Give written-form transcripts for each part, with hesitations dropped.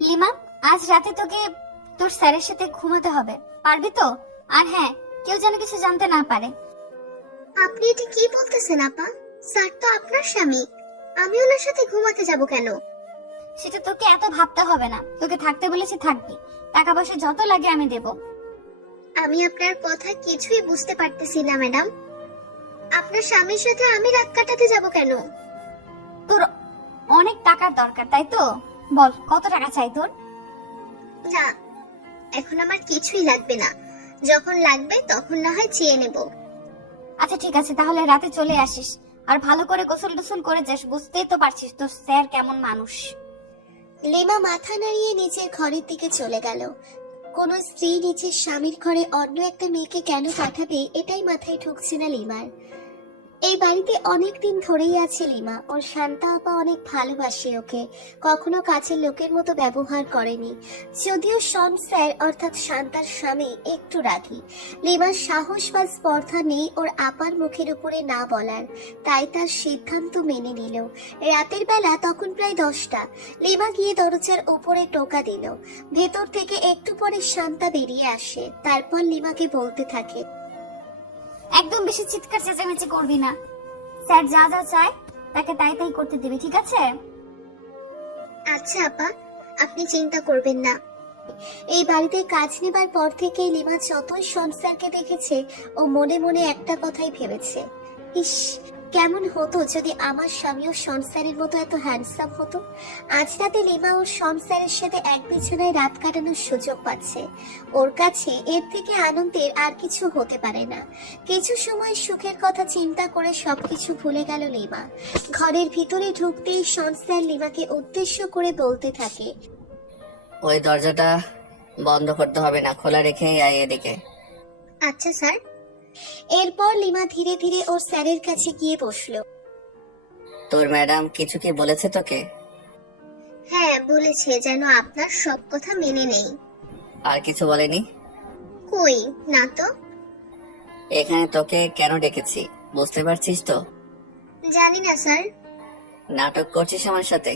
Lima, আজ রাতে তোকে তোর স্যারের সাথে ঘুমাতে হবে, পারবি তো? আর হ্যাঁ, কেউ যেন কিছু জানতে না পারে। আপনি এটা কি বলতেছেন আপা? স্যার তো আপনার স্বামী, আমি ওনার সাথে ঘুমাতে যাব কেন? সেটা তোকে এত ভাবতে হবে না, তোকে থাকতে বলেছি থাকবি, টাকা পয়সা যত লাগে আমি দেব। আমি আপনার কথা কিছুই বুঝতে পারতেছি না ম্যাডাম। আপনার স্বামীর সাথে আমি রাত কাটাতে যাব কেন? তোর অনেক টাকার দরকার তাই তো? বল কত টাকা চাই তোর? না, এখন আমার কিছুই লাগবে না, যখন লাগবে তখন না হয় চেয়ে নেব। আচ্ছা ঠিক আছে, তাহলে রাতে চলে আসিস। আর ভালো করে গোসল টোসল করে যাস, বুঝতেই তো পারছিস তোর স্যার কেমন মানুষ। লিমা মাথা নাড়িয়ে নিজের ঘরের দিকে চলে গেল। কোন স্ত্রী নিজের স্বামীর ঘরে অন্য একটা মেয়েকে কেন পাঠাবে, এটাই মাথায় ঢুকছে না লিমার। এই বাড়িতে অনেকদিন ধরেই আছে লিমা, ওর শান্তা আপা অনেক ভালোবাসে ওকে, কখনো কাছের লোকের মতো ব্যবহার করেনি। যদিও শন স্যার অর্থাৎ শান্তার স্বামী একটু রাগী, লিমার সাহস বা স্পর্ধা নেই ওর আপার মুখের উপরে না বলার, তাই তার সিদ্ধান্ত মেনে নিল। রাতের বেলা তখন প্রায় 10টা। লিমা গিয়ে দরজার উপরে টোকা দিল। ভেতর থেকে একটু পরে শান্তা বেরিয়ে আসে, তারপর লিমাকে বলতে থাকে, একদম বেশি চিৎকার চেঁচামেচি করবি না, স্যার যা যা চায় তাকে তাই তাই করতে দিবি, ঠিক আছে? আচ্ছা আপা, আপনি চিন্তা করবেন না। এই বাড়িতে কাজ নেবার পর থেকে লিমা যতই সংসারকে দেখেছে, ও মনে মনে একটা কথাই ভেবেছে, ইস, কেমন হতো যদি আমার স্বামীও সংসারের মতো এত হ্যান্ডসাম হতো। আজ রাতে লিমা ওর সংসারের সাথে এক বিছানায় রাত কাটানোর সুযোগ পাচ্ছে। ওর কাছে এর থেকে আনন্দের আর কিছু হতে পারে না। কিছু সময় সুখের কথা চিন্তা করে সবকিছু ভুলে গেল লিমা। ঘরের ভিতরে ঢুকতেই সংসার লিমাকে উদ্দেশ্য করে বলতে থাকে, ওই দরজাটা বন্ধ করতে হবে না, খোলা রেখেই আয় এদিকে। আচ্ছা স্যার। এরপর লিমা ধীরে ধীরে ওর স্যারের কাছে গিয়ে বসলো। তোর ম্যাডাম কিছু কি বলেছে তোকে? হ্যাঁ বলেছে, যেন আপনার সব কথা মেনে নেই। আর কিছু বলেনি? কই না তো। এখানে তোকে কেন ডেকেছি বুঝতে পারছিস তো? জানি না স্যার। নাটক করছিস আমার সাথে?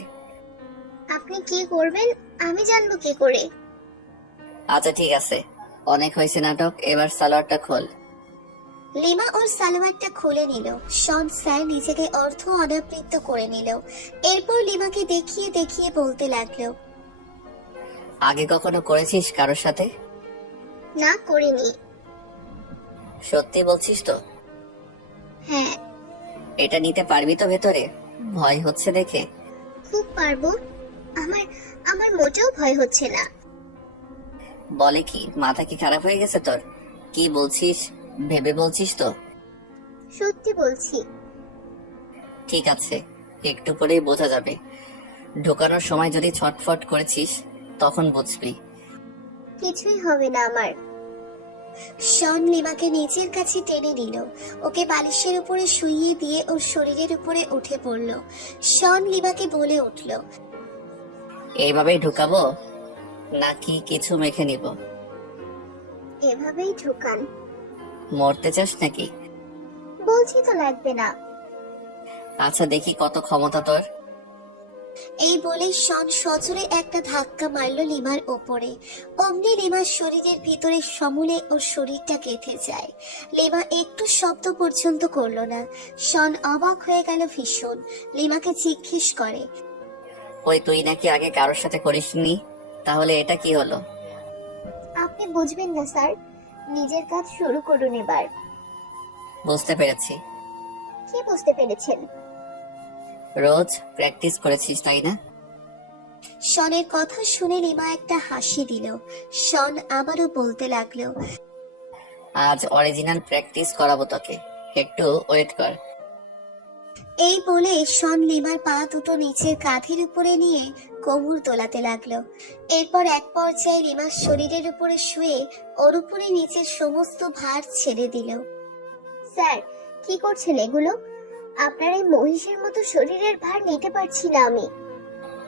আপনি কি করবেন আমি জানবো কি করে? আচ্ছা ঠিক আছে, অনেক হয়েছে নাটক, এবার সালোয়ারটা খোল। লিমা ওর সালোয়ারটা খুলে নিল। শন স্যার নিজেকে অর্ধ অনাবৃত করে নিল। এরপর লিমাকে দেখিয়ে দেখিয়ে বলতে লাগলো, আগে কখনো করেছিস কারোর সাথে? না করিনি। সত্যি বলছিস তো? হ্যাঁ। এটা নিতে পারবি তো ভেতরে? ভয় হচ্ছে দেখে। খুব পারবো, আমার আমার মোটেও ভয় হচ্ছে না। বলে কি, মাথা কি খারাপ হয়ে গেছে তোর? কি বলছিস ভেবে বলছিস তো? সত্যি বলছি। ঠিক আছে, একটু পরেই বোঝা যাবে। ঢোকানোর সময় যদি ছটফট করেছিস তখন বুঝবি। কিছুই হবে না আমার। শন লিমাকে নিজের কাছে টেনে নিল, ওকে বালিশের উপরে শুইয়ে দিয়ে ওর শরীরের উপরে উঠে পড়ল। শন লিমাকে বলে উঠল, এইভাবেই ঢুকাবো নাকি কিছু মেখে নিব? এভাবেই ঢুকান। মরতে চাস নাকি? বলছি তো লাগবে না। আচ্ছা দেখি কত ক্ষমতা তোর। এই বলে শন সজোরে একটা ধাক্কা মারল লিমার ওপরে। অমনি লিমার শরীরের ভিতরে সমূলে ওর শরীরটা গেঁথে যায়। লিমা একটু শব্দ পর্যন্ত করলো না। শন অবাক হয়ে গেল ভীষণ। লিমাকে জিজ্ঞেস করে, ওই তুই নাকি আগে কারোর সাথে করিসনি, তাহলে এটা কি হলো? আপনি বুঝবেন না স্যার, নিজের কাজ শুরু করুন এবার। বুঝতে পেরেছি। কি বুঝতে পেরেছেন? রোজ প্র্যাকটিস করেছিস তাই না? শনের কথা শুনে লিমা একটা হাসি দিল। শন আবারও বলতে লাগলো, আজ অরিজিনাল প্র্যাকটিস করাবো তোকে, একটু ওয়েট কর। এই বলে শন লিমার পা দুটো নিচের কাঁধের উপরে নিয়ে কোমর দোলাতে লাগলো। এরপর এক পর্যায়ে লিমার শরীরের উপরে শুয়ে ওর উপরে নিচের সমস্ত ভার ছেড়ে দিল। স্যার কি করছেন এগুলো? আপনার এই মহিষের মতো শরীরের ভার নিতে পারছি না আমি।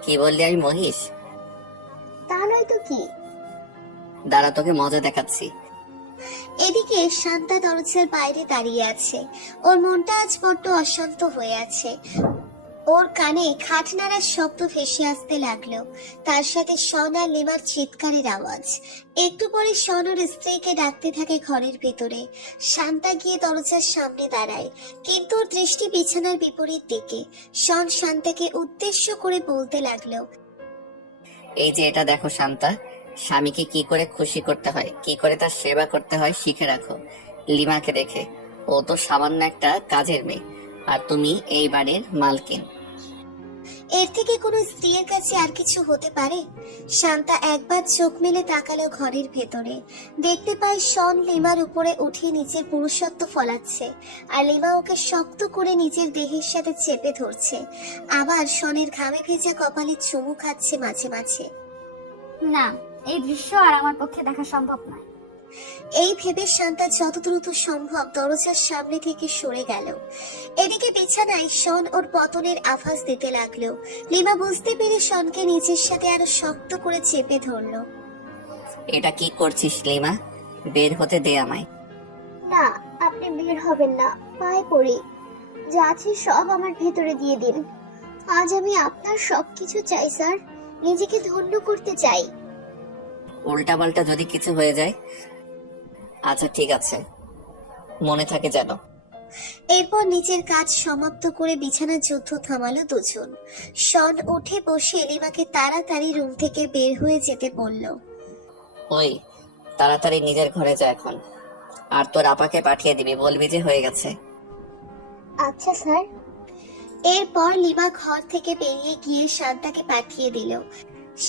কি বললি আমি মহিষ? তা নয় তো কি। দাঁড়া তোকে মজা দেখাচ্ছি। এদিকে শান্তা দরজার বাইরে দাঁড়িয়ে আছে। ওর মনটা আজ বড্ড অশান্ত হয়ে আছে। ওর কানে খাট নাড়ার শব্দ ভেসে আসতে লাগলো, তার সাথে শন আর লিমার চিৎকারের আওয়াজ। একটু পরে শন ওর স্ত্রীকে ডাকতে থাকে ঘরের ভেতরে। শান্তা গিয়ে দরজার সামনে দাঁড়ায়, কিন্তু ওর দৃষ্টি বিছানার বিপরীত দিকে। শন শান্তাকে উদ্দেশ্য করে বলতে লাগলো, এই যে এটা দেখো শান্তা, স্বামীকে কি করে খুশি করতে হয়, কি করে তার সেবা করতে হয় শিখে রাখো লিমাকে দেখে। ও তো সামান্য একটা কাজের মেয়ে, আর তুমি এই বাড়ির মালকিন। এর থেকে কোনো স্ত্রীর কাছে আর কিছু হতে পারে? শান্তা একবার চোখ মেলে তাকালো ঘরের ভেতরে, দেখতে পায় শন লিমার উপরে উঠিয়ে নিজের পুরুষত্ব ফলাচ্ছে, আর লিমা ওকে শক্ত করে নিজের দেহের সাথে চেপে ধরছে। আবার শনের ঘামে ভেজা কপালে চুমু খাচ্ছে মাঝে মাঝে। না, এই দৃশ্য আর আমার পক্ষে দেখা সম্ভব নয়। এই ভেবে শান্তা যত দ্রুত সম্ভব দরজার সামনে থেকে সরে গেল। এদিকে বিছানায় শন ওর পতনের আভাস দিতে লাগলো। লিমা বুঝতে পেরে শনকে নিজের সাথে আরো শক্ত করে চেপে ধরলো। এটা কি করছিস লিমা? বের হতে দে আমায়। না, আপনি বের হবেন না, পায়ে পড়ি। যা আছে সব আমার ভেতরে দিয়ে দিন। আজ আমি আপনার সবকিছু চাই স্যার, নিজেকে ধন্য করতে চাই। উল্টাপাল্টা যদি কিছু হয়ে যায়? আচ্ছা ঠিক আছে, মনে থাকে যেন। এরপর নিজের কাজ সমাপ্ত করে বিছানার যুদ্ধ থামালো দুজন। শন উঠে বসে লিমাকে তাড়াতাড়ি রুম থেকে বের হয়ে যেতে বলল। ওই তাড়াতাড়ি নিজের ঘরে যা এখন, আর তোর আপাকে পাঠিয়ে দিবি, বলবি যে হয়ে গেছে। আচ্ছা স্যার। এরপর লিমা ঘর থেকে বেরিয়ে গিয়ে শান্তাকে পাঠিয়ে দিল।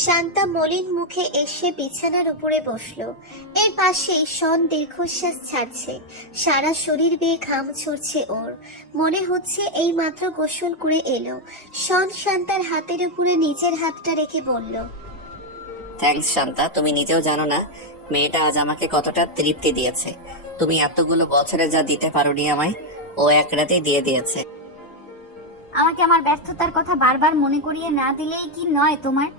শান্তা মলিন মুখে এসে বিছানার উপরে বসলো। এর পাশেই শন দীর্ঘশ্বাস ছাড়ছে, সারা শরীর বেয়ে ঘাম ঝরছে ওর। মনে হচ্ছে এই মাত্র গোসল করে এলো। শন শান্তার হাতের উপরে নিজের হাতটা রেখে বলল, থ্যাঙ্কস শান্তা, তুমি নিজেও জানো না মেয়েটা আজ আমাকে কতটা তৃপ্তি দিয়েছে। তুমি এতগুলো বছরে যা দিতে পারোনি আমায়, ও এক রাতেই দিয়ে দিয়েছে। আমাকে আমার ব্যর্থতার কথা বারবার মনে করিয়ে না দিলেই কি নয় তোমার?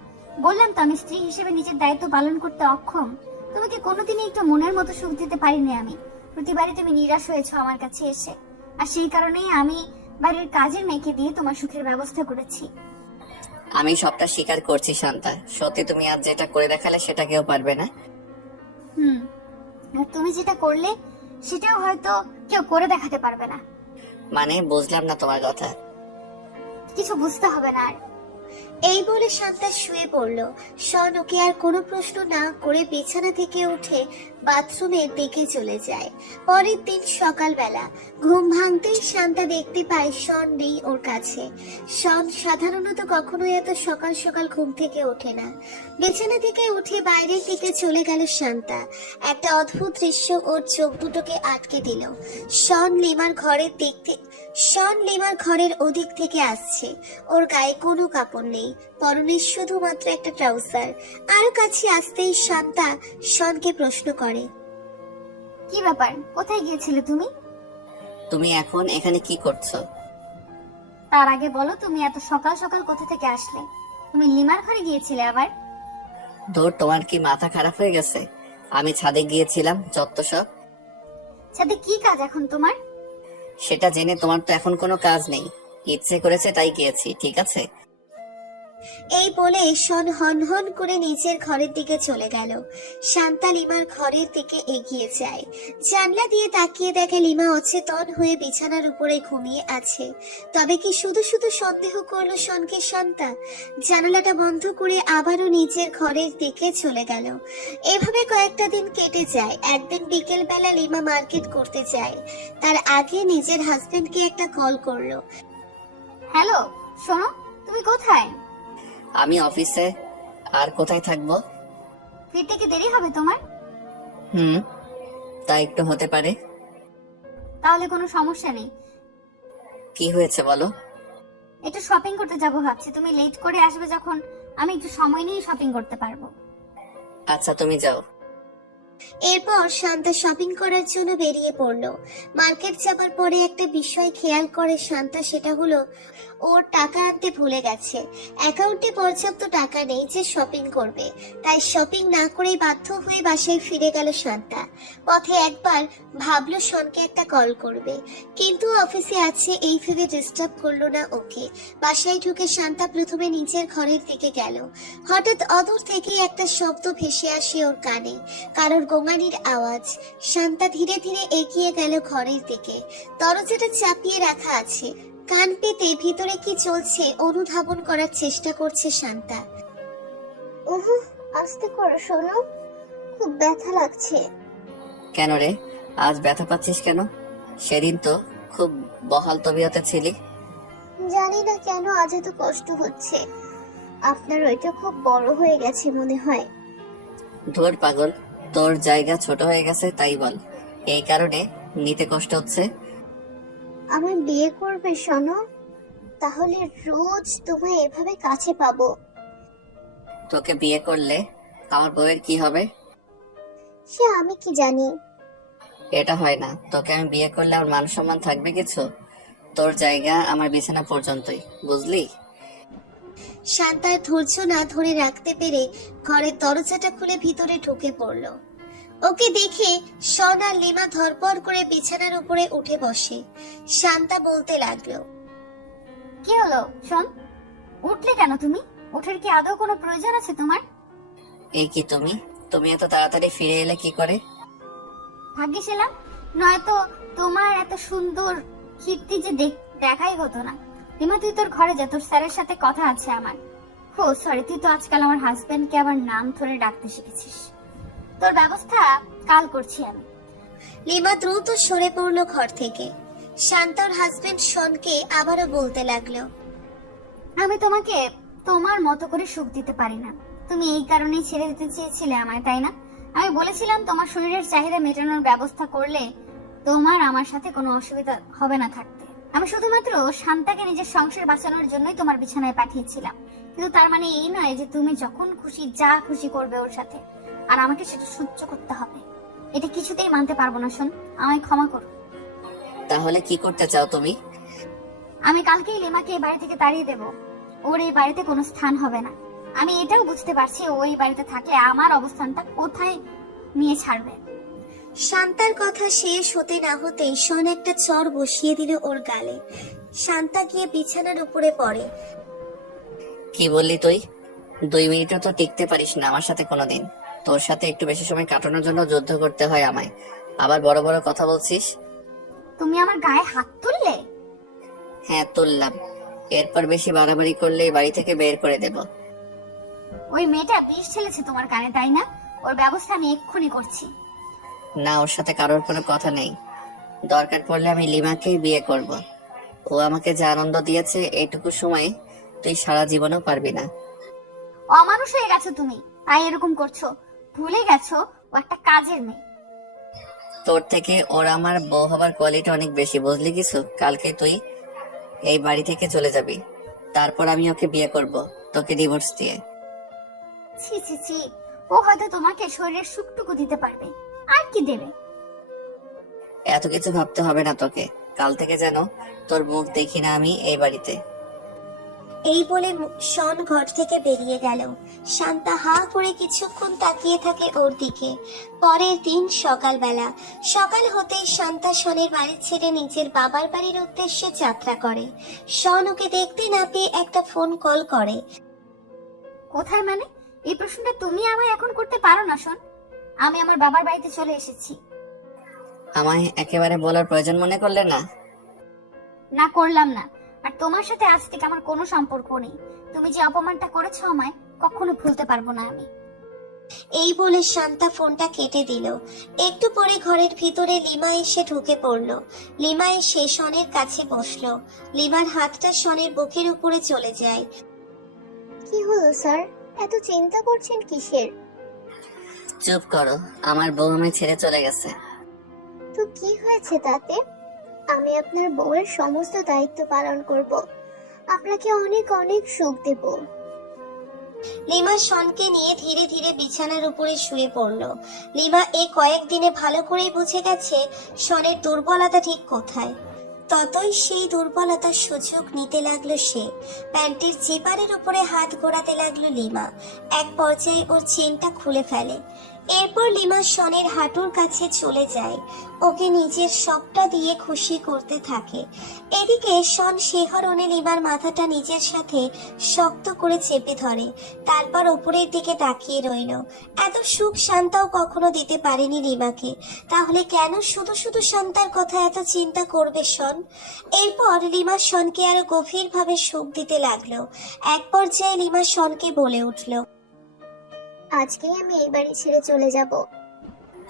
বললাম তো আমি স্ত্রী হিসেবে নিজের দায়িত্ব পালন করতে অক্ষম। তোমাকে কোনোদিনই একটু মনের মতো সুখ দিতে পারিনি আমি। প্রতিবারই তুমি নিরাশ হয়েছো আমার কাছে এসে, আর সেই কারণেই আমি বাড়ির কাজের মেয়েকে দিয়ে তোমার সুখের ব্যবস্থা করেছি। আমি সবটা স্বীকার করছি শান্তা, সত্যি তুমি আজ যেটা করে দেখালে সেটা কেউ পারবে না। আর তুমি যেটা করলে সেটাও হয়তো কেউ করে দেখাতে পারবে না। মানে বুঝলাম না তোমার কথা। কিছু বুঝতে হবে না আর। এই বলে শান্তা শুয়ে পড়ল। শন ওকে আর কোনো প্রশ্ন না করে বিছানা থেকে উঠে বাথরুমের দিকে চলে যায়। পরের দিন সকালবেলা ঘুম ভাঙতেই শান্তা দেখতে পায় শন নেই ওর কাছে। শন সাধারণত কখনোই এত সকাল সকাল ঘুম থেকে ওঠে না। বিছানা থেকে উঠে বাইরের দিকে চলে গেল শান্তা। একটা অদ্ভুত দৃশ্য ওর চোখ দুটোকে আটকে দিল। শন লিমার ঘরের ওদিক থেকে আসছে। ওর গায়ে কোনো কাপড় নেই, পরনে শুধুমাত্র একটা ট্রাউজার। আরো কাছে আসতেই শান্তা শনকে প্রশ্ন করে, কি ব্যাপার, কোথায় গিয়েছিলে তুমি? তুমি এখন এখানে কি করছো? তার আগে বলো, তুমি এত সকাল সকাল কোথা থেকে আসলে? তুমি লিমার ঘরে গিয়েছিলে আবার? ধর, তোমার কি মাথা খারাপ হয়ে গেছে? আমি ছাদে গিয়েছিলাম, যত সব। সাথে কি কাজ এখন তোমার? সেটা জেনে তোমার তো এখন কোনো কাজ নেই। ইচ্ছে করেছে তাই গিয়েছি, ঠিক আছে? এই বলে শন হন হন করে নিজের ঘরের দিকে চলে গেল। শান্তা লিমার ঘরের দিকে এগিয়ে যায়। জানলা দিয়ে তাকিয়ে দেখে লিমা অচেতন হয়ে বিছানার উপরে ঘুমিয়ে আছে। তবে কি শুধু শুধু সন্দেহ করলো শনকে শান্তা? জানালাটা বন্ধ করে আবারও নিজের ঘরের দিকে চলে গেল। এভাবে কয়েকটা দিন কেটে যায়। একদিন বিকেল বেলা লিমা মার্কেট করতে যায়। তার আগে নিজের হাজবেন্ডকে একটা কল করলো। হ্যালো, শোনো, তুমি কোথায়? আমি অফিসে। আর কোথায় থাকবো? ফিরতে কি দেরি হবে তোমার? তা একটু হতে পারে। তাহলে কোনো সমস্যা নেই। কি হয়েছে বলো? একটু শপিং করতে যাবো ভাবছি। তুমি লেট করে আসবে যখন, আমি একটু সময় নিয়ে শপিং করতে পারবো। আচ্ছা তুমি যাও। এরপর শান্তা শপিং করার জন্য বেরিয়ে পড়লো। মার্কেট যাবার পরে একটা বিষয় খেয়াল করে শান্তা, সেটা হলো ওর টাকা আনতে ভুলে গেছে। অ্যাকাউন্টে পর্যাপ্ত টাকা নেই যে শপিং করবে, তাই শপিং না করেই বাধ্য হয়ে বাসায় ফিরে গেল শান্তা। পথে একবার ভাবলো শনকে একটা কল করবে, কিন্তু অফিসে আছে এই ভেবে ডিস্টার্ব করলো না ওকে। বাসায় ঢুকে শান্তা প্রথমে নিজের ঘরের দিকে গেল। হঠাৎ অদূর থেকেই একটা শব্দ ভেসে আসে ওর কানে, কারোর গোঙানির আওয়াজ। শান্তা ধীরে ধীরে এগিয়ে গেল ঘরের দিকে। দরজাটা চাপিয়ে রাখা আছে, কান পেতে ভিতরে কি চলছে অনুধাবন করার চেষ্টা করছে শান্তা। আস্তে করো শোনো, খুব ব্যথা লাগছে। কেন রে, আজ ব্যথা পাচ্ছিস কেন? সেদিন তো খুব বহাল তবিয়তে ছিলি। জানি না কেন আজ এত কষ্ট হচ্ছে। আপনার ওইটা খুব বড় হয়ে গেছে মনে হয়। ধুর পাগল, তোর জায়গা ছোট হয়ে গেছে তাই বল, এই কারণে নিতে কষ্ট হচ্ছে। আমার বিয়ে করবে শোনো, তাহলে রোজ তোমায় এভাবে কাছে পাবো। তোকে বিয়ে করলে আমার বউয়ের কি হবে? সে আমি কি জানি। এটা হয় না, তোকে আমি বিয়ে করলে আমার মান সম্মান থাকবে কিছু? তোর জায়গা আমার বিছানা পর্যন্তই, বুঝলি? শান্তার ধৈর্য না ধরে রাখতে পেরে ঘরের দরজাটা খুলে ভিতরে ঢুকে পড়ল। ওকে দেখে শন আর লিমা ধরপড় করে বিছানার উপরে উঠে বসে। শান্তা বলতে লাগলো, কি হলো শোন, উঠলে কেন তুমি? ওঠার কি আদৌ কোনো প্রয়োজন আছে তোমার? এই কি তুমি তুমি এত তাড়াতাড়ি ফিরে এলে কি করে? ভাগ্যিস এলাম, নয়তো তোমার এত সুন্দর কীর্তি যে দেখাই হতো না। রিমা তুই তোর ঘরে যা, তোর স্যারের সাথে কথা আছে আমার। ও সরি, তুই তো আজকাল আমার হাজবেন্ডকে আবার নাম ধরে ডাকতে শিখেছিস। তোর ব্যবস্থা কাল করছি আমি। লিমা দ্রুত সরে পড়লো ঘর থেকে। শান্তার হাজবেন্ড শনকে আবারও বলতে লাগলো, আমি তোমাকে তোমার মতো করে সুখ দিতে পারি না। তুমি এই কারণেই ছেড়ে দিতে চেয়েছিলে আমায়, তাই না? আমি বলেছিলাম তোমার শরীরের চাহিদা মেটানোর ব্যবস্থা করলে তোমার আমার সাথে কোনো অসুবিধা হবে না থাকতে। আমি শুধুমাত্র শান্তাকে নিজের সংসার বাঁচানোর জন্যই তোমার বিছানায় পাঠিয়েছিলাম, কিন্তু তার মানে এই নয় যে তুমি যখন খুশি যা খুশি করবে ওর সাথে, আর আমাকে সেটা সহ্য করতে হবে। এটা কিছুতেই মানতে পারবো না। শোন, আমায় ক্ষমা করো। তাহলে কি করতে চাও তুমি? আমি কালকেই লিমাকে এই বাড়ি থেকে তাড়িয়ে দেব। ওর এই বাড়িতে কোনো স্থান হবে না। আমি এটাও বুঝতে পারছি ও এই বাড়িতে থাকলে আমার অবস্থানটা কোথায় নিয়ে ছাড়বে। শান্তার কথা শেষ হতে না হতেই শন একটা চর বসিয়ে দিল ওর গালে। শান্তা গিয়ে বিছানার উপরে পড়ে। কি বললি তুই? 2 মিনিটও তো টিকতে পারিস না আমার সাথে কোনোদিন। তোর সাথে একটু বেশি সময় কাটানোর জন্য যুদ্ধ করতে হয় আমায়, আবার বড় বড় কথা বলছিস। তুমি আমার গায়ে হাত তুললে? হ্যাঁ তুললাম, এরপর বেশি বাড়াবাড়ি করলে এই বাড়ি থেকে বের করে দেব। ওই মেয়েটা বিষ ঢেলেছে তোমার কানে, তাই না? ওর ব্যবস্থা আমি এক্ষুনি করছি। না, ওর সাথে কারোর কোনো কথা নেই। দরকার পড়লে আমি লিমাকেই বিয়ে করব। ও আমাকে যে আনন্দ দিয়েছে এইটুকু সময় তুই সারা জীবনও পারবি না। অমানুষ হয়ে গেছো তুমি, তাই এরকম করছো। ভুলে গেছো ও একটা কাজের মেয়ে। তোর থেকে ওর আমার বউ হবার কোয়ালিটি অনেক বেশি, বুঝলি কিছু? কালকে তুই এই বাড়ি থেকে চলে যাবি, তারপর আমি ওকে বিয়ে করব, তোকে ডিভোর্স দিয়ে। ছি ছি ছি, ও হয়তো তোমাকে শরীরের সুখটুকু দিতে পারবে, আর কি দেবে? এত কিছু ভাবতে হবে না তোকে। কাল থেকে যেন তোর মুখ দেখি না আমি এই বাড়িতে। এই বলে শন ঘর থেকে বেরিয়ে গেল। শান্তা হা করে কিছুক্ষণ তাকিয়ে থাকে ওর দিকে। পরের দিন সকালবেলা, সকাল হতেই শান্তা শনের বাড়ি ছেড়ে নিজের বাবার বাড়ির উদ্দেশ্যে যাত্রা করে। শন ওকে দেখতে না পেয়ে একটা ফোন কল করে। কোথায় মানে? এই প্রশ্নটা তুমি আমায় এখন করতে পারো না। শোন, আমি আমার বাবার বাড়িতে চলে এসেছি। আমায় একেবারে বলার প্রয়োজন মনে করলে না? না, করলাম না। আর তোমার সাথে আজ থেকে আমার কোনো সম্পর্ক নেই। তুমি যে অপমানটা করেছো আমায়, কখনো ভুলতে পারবো না আমি। এই বলে শান্তা ফোনটা কেটে দিল। একটু পরে ঘরের ভিতরে লিমা এসে ঢুকে পড়ল। লিমা এসে শনের কাছে বসলো। লিমার হাতটা শনের বুকের উপরে চলে যায়। কি হলো স্যার, এত চিন্তা করছেন কিসের? চুপ করো, আমার বউ আমায় ছেড়ে চলে গেছে। তো কি হয়েছে তাতে? আমি আপনার বউয়ের সমস্ত দায়িত্ব পালন করব, আপনাকে অনেক অনেক সুখ দেব। লিমা শনকে নিয়ে ধীরে ধীরে বিছানার উপরে শুয়ে পড়ল। লিমা এই কয়েকদিনে ভালো করেই বুঝে গেছে শনের দুর্বলতা ঠিক কোথায়। ততই সেই দুর্বলতার সুযোগ নিতে লাগলো সে। প্যান্টের জিপারের উপরে হাত ঘোরাতে লাগলো লিমা। এক পর্যায়ে ওর চেনটা খুলে ফেলে। এরপর লিমা শনের হাঁটুর কাছে চলে যায়, ওকে নিজের সবটা দিয়ে খুশি করতে থাকে। এদিকে শন শিহরণে লিমার মাথাটা নিজের সাথে শক্ত করে চেপে ধরে, তারপর উপরের দিকে তাকিয়ে রইল। এত সুখ শান্তাও কখনো দিতে পারেনি লিমাকে, তাহলে কেন শুধু শুধু শান্তার কথা এত চিন্তা করবে শন? এরপর লিমা শনকে আরো গভীরভাবে সুখ দিতে লাগলো। এক পর্যায়ে লিমা শনকে বলে উঠল, আজকেই আমি এই বাড়ি ছেড়ে চলে যাব।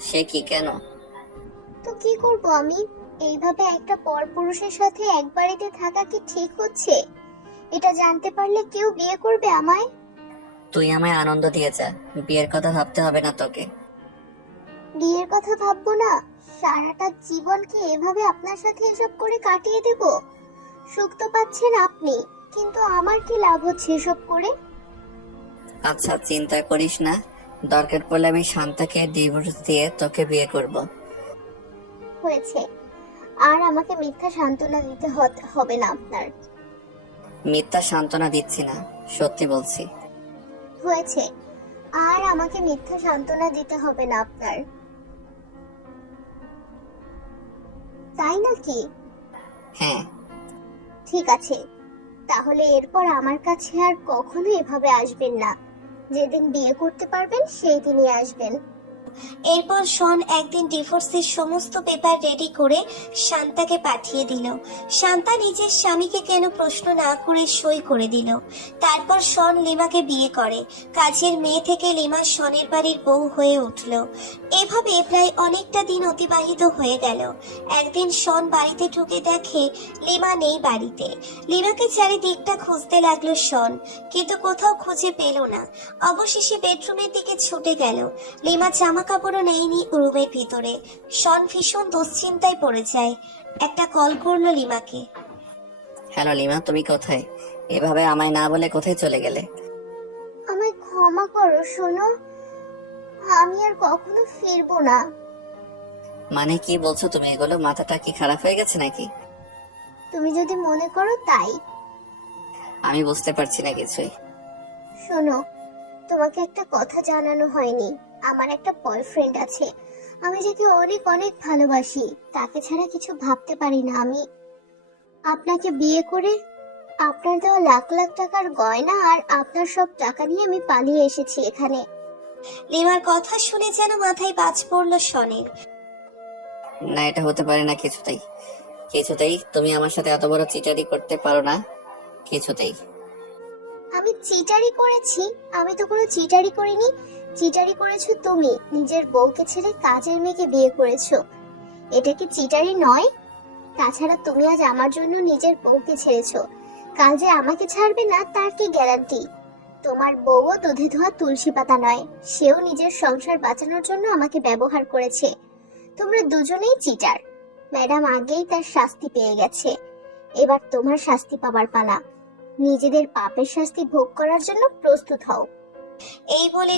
সে কি, কেন? তো কি করব আমি? এইভাবে একটা পরপুরুষের সাথে এক বাড়িতে থাকা কি ঠিক হচ্ছে? এটা জানতে পারলে কেউ বিয়ে করবে আমায়? তুই আমায় আনন্দ দিয়ে যা, বিয়ের কথা ভাবতে হবে না তোকে। বিয়ের কথা ভাববো না? সারাটা জীবন কি এভাবে আপনার সাথে এসব করে কাটিয়ে দেব? সুখ তো পাচ্ছেন আপনি, কিন্তু আমার কি লাভ হচ্ছে এসব করে? আচ্ছা, চিন্তা করিস না, দরকার পড়লে আমি শান্তাকে ডিভোর্স দিয়ে তোকে বিয়ে করব। হয়েছে, আর আমাকে মিথ্যা সান্ত্বনা দিতে হবে না আপনার। মিথ্যা সান্ত্বনা দিচ্ছি না, সত্যি বলছি। হয়েছে, আর আমাকে মিথ্যা সান্ত্বনা দিতে হবে না আপনার। তাই নাকি? হ্যাঁ। ঠিক আছে, তাহলে এরপর আমার কাছে আর কখনো এভাবে আসবেন না। যেদিন বিয়ে করতে পারবেন সেই দিনই আসবেন। এরপর শন একদিন ডিভোর্সের সমস্ত পেপার রেডি করে শান্তাকে পাঠিয়ে দিল। শান্তা নিজের স্বামীকে কেন প্রশ্ন না করে সই করে দিল। তারপর শন লিমাকে বিয়ে করে। কাজের মেয়ে থেকে লিমা শনের বাড়ির বউ হয়ে উঠল। এভাবে প্রায় অনেকটা দিন অতিবাহিত হয়ে গেল। একদিন শন বাড়িতে ঢুকে দেখে লিমা নেই বাড়িতে। লিমাকে চারিদিকটা খুঁজতে লাগলো শন, কিন্তু কোথাও খুঁজে পেল না। অবশেষে বেডরুমের দিকে ছুটে গেল। লিমা জামা কাপড়ও নেয়নি রুমের ভিতরে। শন ভীষণ দুশ্চিন্তায় পড়ে যায়। একটা কল করলো লিমাকে। হ্যালো লিমা, তুমি কোথায়? এভাবে আমায় না বলে কোথায় চলে গেলে? আমায় ক্ষমা করো শোনো, আমি আর কখনো ফিরবো না। মানে কি বলছো তুমি এগুলো? মাথাটা কি খারাপ হয়ে গেছে নাকি? তুমি যদি মনে করো তাই। আমি বুঝতে পারছি না কিছুই। শোনো, তোমাকে একটা কথা জানানো হয়নি। আমার একটা বয়ফ্রেন্ড আছে, আমি যাকে অনেক অনেক ভালোবাসি। তাকে ছাড়া কিছু ভাবতে পারি না আমি। আপনাকে বিয়ে করে আপনার দেওয়া লাখ লাখ টাকার গয়না আর আপনার সব টাকা নিয়ে আমি পালিয়ে এসেছি এখানে। লিমার কথা শুনে যেন মাথায় বাজ পড়লো শনের। না, এটা হতে পারে না কিছুতেই। কিছুতেই তুমি আমার সাথে এত বড় চিটারি করতে পারো না, কিছুতেই। আমি চিটারি করেছি? আমি তো কোনো চিটারি করিনি। চিটারি করেছো তুমি, নিজের বউকে ছেড়ে কাজের মেয়েকে বিয়ে করেছো। এটা কি চিটারি নয়? তাছাড়া তুমি আজ আমার জন্য নিজের বউকে ছেড়েছো, কাল যে আমাকে ছাড়বে না তার কি গ্যারান্টি? তোমার বউও দুধে ধোয়া তুলসী পাতা নয়, সেও নিজের সংসার বাঁচানোর জন্য আমাকে ব্যবহার করেছে। তোমরা দুজনেই চিটার। ম্যাডাম আগেই তার শাস্তি পেয়ে গেছে, এবার তোমার শাস্তি পাবার পালা। নিজেদের পাপের শাস্তি ভোগ করার জন্য প্রস্তুত হও। এই বলে